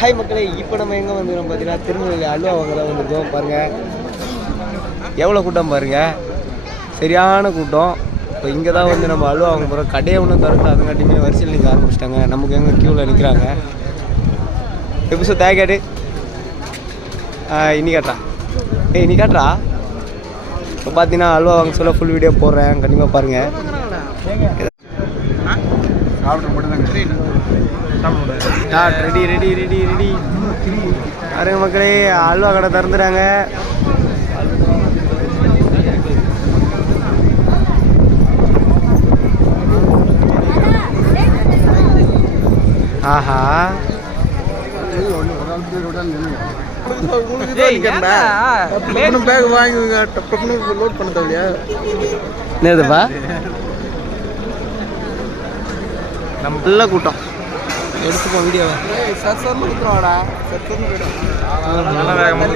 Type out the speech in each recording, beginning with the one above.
Hi மக்களே, இப்போ நம்ம எங்கே வந்துடும் பார்த்தீங்கன்னா திருநெல்வேலி அல்வா வாங்க தான் வந்துருக்கோம். பாருங்கள் எவ்வளோ கூட்டம் பாருங்கள், சரியான கூட்டம். இப்போ இங்கே தான் வந்து நம்ம அல்வா வாங்க போகிறோம். கடையை ஒன்றும் திறக்கல, அதுங்காட்டியுமே வரிசையில் நிற்க ஆரம்பிச்சிட்டாங்க. நமக்கு எங்கே க்யூவில் நிற்கிறாங்க. எப்படி சார் தேங்காடு இன்னி காட்டுறா இன்னி காட்டுறா. இப்போ பார்த்தீங்கன்னா அல்வா வாங்க சொல்ல ஃபுல் வீடியோ போடுறேன், கண்டிப்பாக பாருங்கள். ரெடி ரெடி ரெடி ரெடி பாருங்க மக்களே, அல்வா கடை திறந்துறாங்க. ஆஹா பேக் வாங்குங்க, லோட் பண்ண தேவையா? என்னதுப்பா, நல்ல கூட்டம். எடுத்துப்போம் வீடியோவை. நல்லா வேகமாக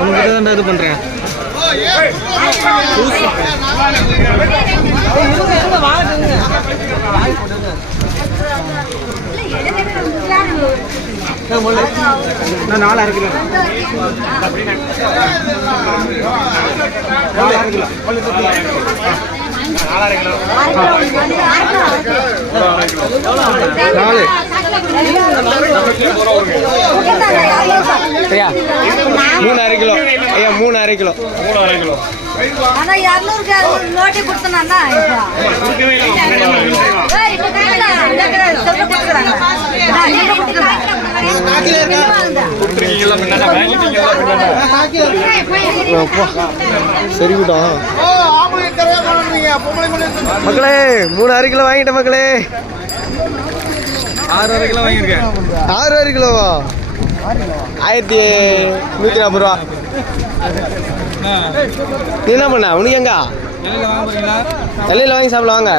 உனக்கு இது பண்றேன். நாலு கிலோ ஐயா, 3 கிலோ ஐயா, 3 கிலோ சரி கூட்டம் மக்களே. 3 கிலோ வாங்கிட்டேன் மக்களே. 6 கிலோ வாங்கியிருக்கேன். 6 கிலோவா? 1140 ரூபா. நீ என்ன பண்ண? உனக்கு எங்க எல்லையில் வாங்கி சாப்பிடலாம். வாங்க.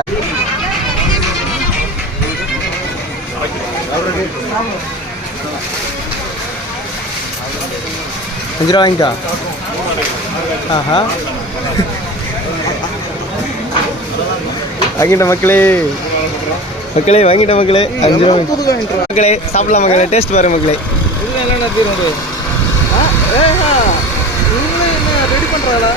₹5 வாங்கிட்டா. ஆஹா வாங்கிட்ட மக்களே. மக்களே வாங்கிட்ட மக்களே. 5 ரூபா மக்களே. சாப்பிடலாம் மக்களே. டேஸ்ட் பாரு மக்களே. ரெடி பண்றாளா?